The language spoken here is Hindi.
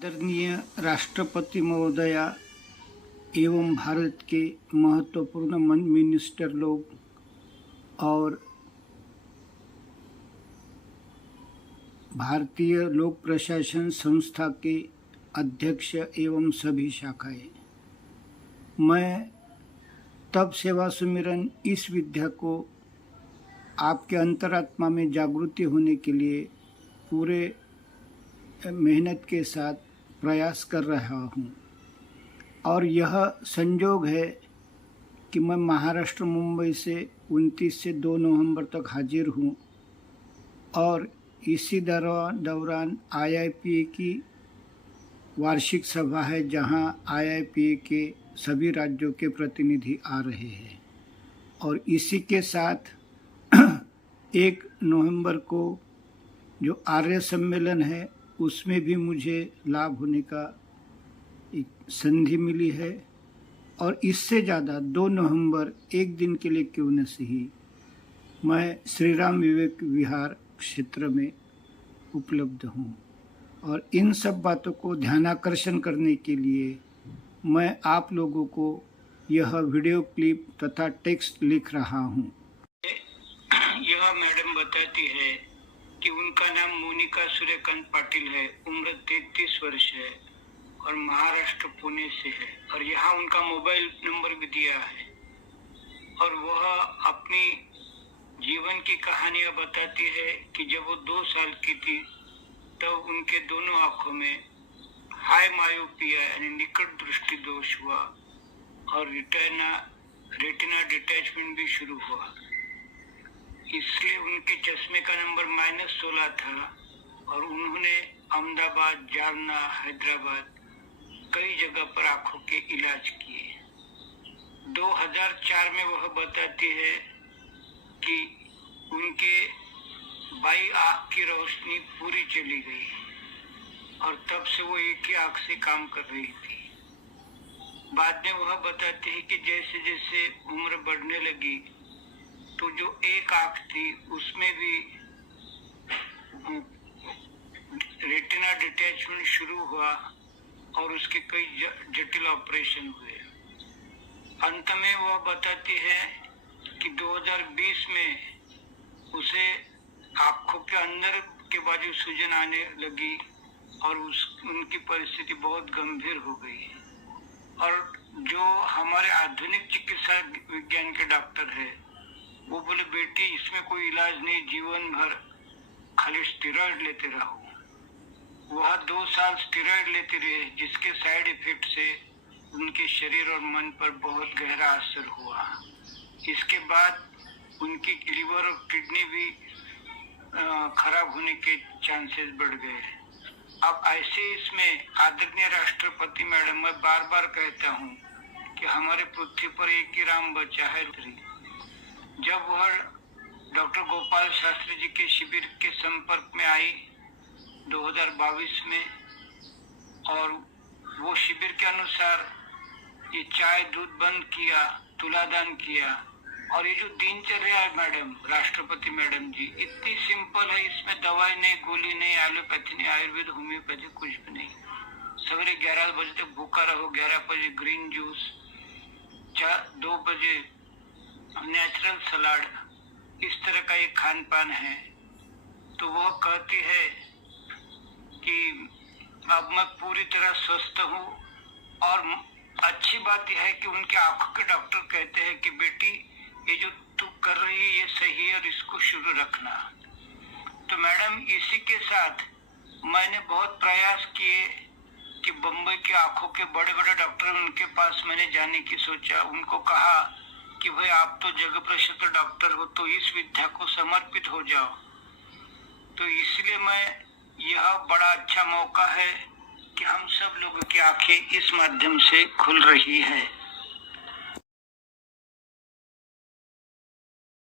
आदरणीय राष्ट्रपति महोदया एवं भारत के महत्वपूर्ण मिनिस्टर लोग और भारतीय लोक प्रशासन संस्था के अध्यक्ष एवं सभी शाखाएं, मैं तब सेवा सुमिरन इस विद्या को आपके अंतरात्मा में जागृति होने के लिए पूरे मेहनत के साथ प्रयास कर रहा हूँ। और यह संयोग है कि मैं महाराष्ट्र मुंबई से 29 से 2 नवंबर तक हाजिर हूँ और इसी दौरान IIPA की वार्षिक सभा है जहाँ IIPA के सभी राज्यों के प्रतिनिधि आ रहे हैं। और इसी के साथ 1 नवंबर को जो आर्य सम्मेलन है उसमें भी मुझे लाभ होने का एक संधि मिली है। और इससे ज़्यादा 2 नवंबर एक दिन के लिए क्यों न सही मैं श्री राम विवेक विहार क्षेत्र में उपलब्ध हूँ। और इन सब बातों को ध्यानाकर्षण करने के लिए मैं आप लोगों को यह वीडियो क्लिप तथा टेक्स्ट लिख रहा हूँ। यह मैडम बताती है कि उनका नाम मोनिका सूर्यकांत पाटिल है, उम्र 33 वर्ष है और महाराष्ट्र पुणे से है। और यहाँ उनका मोबाइल नंबर भी दिया है। और वह अपनी जीवन की कहानियां बताती है कि जब वो 2 साल की थी तब उनके दोनों आंखों में हाई मायोपिया यानी निकट दृष्टि दोष हुआ और रेटिना डिटैचमेंट भी शुरू हुआ। इसलिए उनके चश्मे का नंबर -16 था और उन्होंने अहमदाबाद, जालना, हैदराबाद कई जगह पर आंखों के इलाज किए। 2004 में वह बताती है कि उनके बाई आंख की रोशनी पूरी चली गई और तब से वो एक ही आंख से काम कर रही थी। बाद में वह बताती है कि जैसे जैसे उम्र बढ़ने लगी तो जो एक आंख थी उसमें भी रेटिना डिटैचमेंट शुरू हुआ और उसके कई जटिल ऑपरेशन हुए। अंत में वह बताती है कि 2020 में उसे आंखों के अंदर के बाजू सूजन आने लगी और उनकी परिस्थिति बहुत गंभीर हो गई। और जो हमारे आधुनिक चिकित्सा विज्ञान के डॉक्टर है वो बोले, बेटी इसमें कोई इलाज नहीं, जीवन भर खाली स्टेरॉइड लेते रहो। वह 2 साल स्टेरॉइड लेते रहे जिसके साइड इफेक्ट से उनके शरीर और मन पर बहुत गहरा असर हुआ। इसके बाद उनकी लिवर और किडनी भी खराब होने के चांसेस बढ़ गए। अब ऐसे इसमें आदरणीय राष्ट्रपति मैडम, मैं बार बार कहता हूँ कि हमारे पृथ्वी पर एक ही राम बचा है। जब वह डॉक्टर गोपाल शास्त्री जी के शिविर के संपर्क में आई 2022 में और वो शिविर के अनुसार ये चाय दूध बंद किया, तुलादान किया। और ये जो दिनचर्या है मैडम, राष्ट्रपति मैडम जी, इतनी सिंपल है। इसमें दवाई नहीं, गोली नहीं, एलोपैथी नहीं, आयुर्वेद, होम्योपैथी कुछ भी नहीं। सवेरे 11 बजे तक भूखा रहो, 11 बजे ग्रीन जूस, 2 बजे नेचुरल सलाड, इस तरह का एक खान पान है। तो वह कहती है कि अब मैं पूरी तरह स्वस्थ हूँ। और अच्छी बात यह है कि उनके आंखों के डॉक्टर कहते हैं कि बेटी ये जो तू कर रही है ये सही है और इसको शुरू रखना। तो मैडम इसी के साथ मैंने बहुत प्रयास किए कि बम्बई के आंखों के बड़े बड़े डॉक्टर, उनके पास मैंने जाने की सोचा। उनको कहा कि भाई आप तो जगह प्रसिद्ध डॉक्टर हो तो इस विद्या को समर्पित हो जाओ। तो इसलिए यह बड़ा अच्छा मौका है कि हम सब लोगों की आंखें इस माध्यम से खुल रही है।